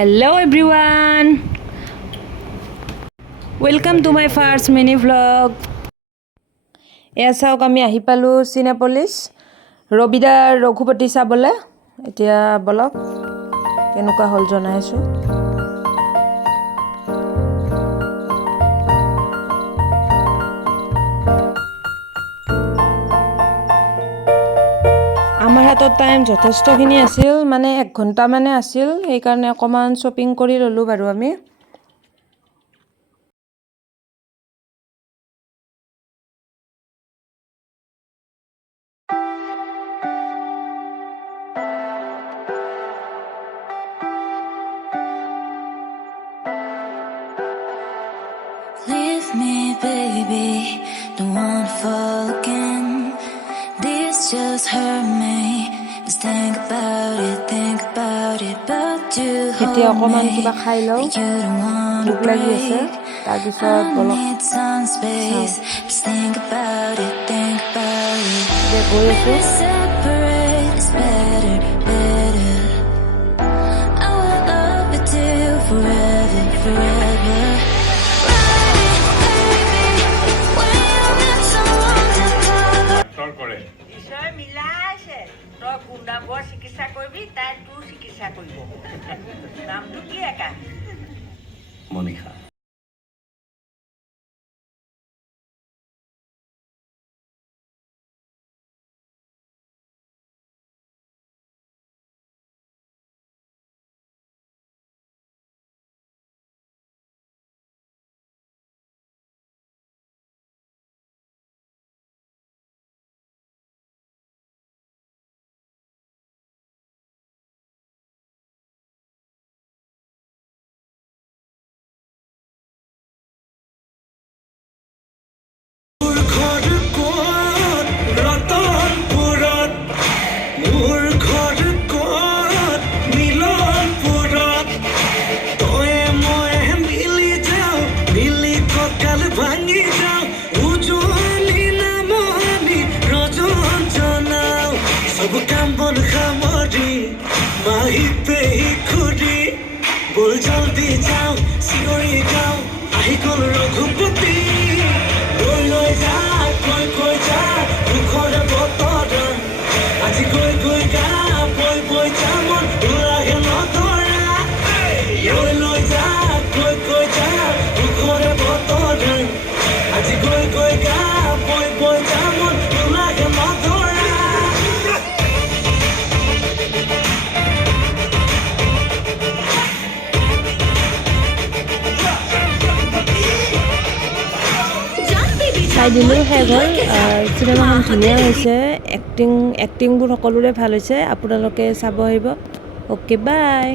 Hello everyone, welcome to my first mini vlog. এয়া চাওক আমি আহি পালো চিনেপলিছ ৰবিদাৰ ৰঘুপতি চাবলে। এতিয়া বলক কেনেকুৱা হল জনাইছো। আমাৰ হাতত টাইম যথেষ্টখিনি আছিল, মানে 1 ঘণ্টা মানে আছিল, সেইকাৰণে অকমান শ্বপিং কৰি ললো বাৰু আমি। Leave me, baby, don't wanna fall again. This just hurt me. Just think about it, but you এতিয়া hold অকমান me. কিবা খাই লও, You don't wanna ভোক লাগি আছে। break. তাৰপিছত I বলক need some space. Just think about it. যে গৈ আছো। Maybe separate is better. I will love you till forever. ঈশ্বৰ মিলাইছে, তই গুণ্ডাবৰ চিকিৎসা কৰিবি, তাই তোৰ চিকিৎসা কৰিব। নামটো কি একা? মনিষা। सब काम बन खामरी माही पे ही खुरी बोल जल्दी जाओ सिगरी जाओ आही गल रघुपति बोल लय जा कोई जा दुखरे बतरन আজি गई गा बोई जा मन दुलागे न धरा बोल लय जा कोई जा दुखरे बतरन আজি गई गा बोई जा मन दुलागे न धरा। চাই দিলোঁ শেষ হ'ল। চিনেমাখন ধুনীয়া হৈছে, এক্টিংবোৰ সকলোৰে ভাল হৈছে। আপোনালোকে চাব আহিব। Okay bye.